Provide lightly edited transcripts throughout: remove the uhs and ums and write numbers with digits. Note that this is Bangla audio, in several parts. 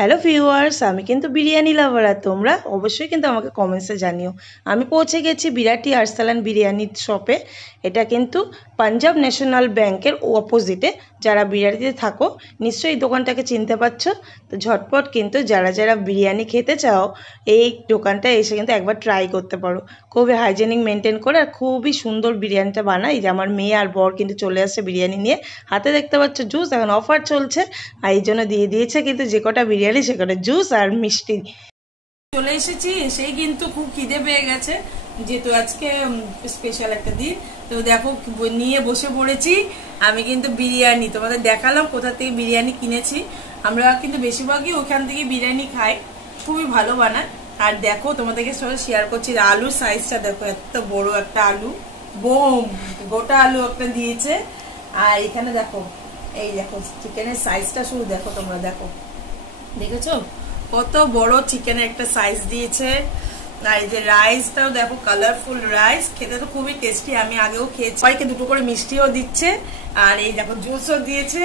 হ্যালো ভিউয়ার্স, আমি কিন্তু বিরিয়ানি লাভার, আর তোমরা অবশ্যই কিন্তু আমাকে কমেন্টসে জানিও। আমি পৌঁছে গেছি বিরাটি আরসালান বিরিয়ানির শপে। এটা কিন্তু পাঞ্জাব ন্যাশনাল ব্যাংকের অপোজিটে। যারা বিরাটিতে থাকো নিশ্চয়ই এই দোকানটাকে চিনতে পারছো। তো ঝটপট কিন্তু যারা যারা বিরিয়ানি খেতে চাও এই দোকানটায় এসে কিন্তু একবার ট্রাই করতে পারো। খুবই হাইজেনিক মেনটেন করে আর খুবই সুন্দর বিরিয়ানিটা বানায়। এই যে আমার মেয়ে আর বর কিন্তু চলে আসছে বিরিয়ানি নিয়ে, হাতে দেখতে পাচ্ছ জুস, এখন অফার চলছে আর এই জন্য দিয়ে দিয়েছে কিন্তু যে কটা বিরিয়ানি সে কটা জুস আর মিষ্টি। চলে এসেছি, এসেই কিন্তু খুব খিদে পেয়ে গেছে, যেহেতু আজকে স্পেশাল একটা দিন। তো দেখো নিয়ে বসে পড়েছি। আমি কিন্তু বিরিয়ানি তোমাদের দেখালাম কোথা থেকে বিরিয়ানি কিনেছি। আমরা কিন্তু বেশিরভাগই ওখান থেকে বিরিয়ানি খাই, খুবই ভালো বানায়। আর দেখো তোমাদেরকে সবাই শেয়ার করছি, আলুর সাইজটা দেখো, এত বড় একটা আলু, বোম গোটা আলু একটা দিয়েছে। আর এখানে দেখো, এই দেখো চিকেনের সাইজটা শুধু দেখো, তোমরা দেখো, দেখেছো কত বড় চিকেনের একটা সাইজ দিয়েছে। আর এই যে রাইসটাও দেখো, কালারফুল রাইস, খেতে তো খুবই টেস্টি, আমি আগেও খেয়েছি। সবাইকে দুটো করে মিষ্টিও দিচ্ছে, আর এই দেখো জুসও দিয়েছে।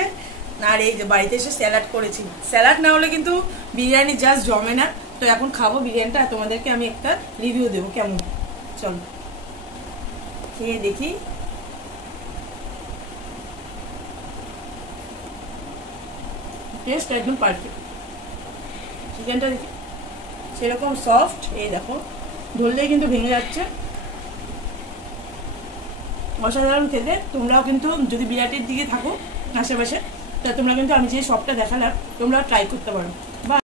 আর এই যে বাড়িতে এসে স্যালাড করেছি, স্যালাড না হলে কিন্তু বিরিয়ানি জাস্ট জমে না। তো এখন খাবো বিরিয়ানিটা, তোমাদেরকে আমি একটা রিভিউ দেবো কেমন। চলো খেয়ে দেখি। টেস্ট একদম পারফেক্ট, চিকেনটা দেখি সেরকম সফট, এই দেখো ধরলেই কিন্তু ভেঙে যাচ্ছে, অসাধারণ খেতে। তোমরাও কিন্তু যদি বিরাটির দিকে থাকো আশেপাশে, তা তোমরা কিন্তু আমি যে শপটা দেখালাম তোমরাও ট্রাই করতে পারো।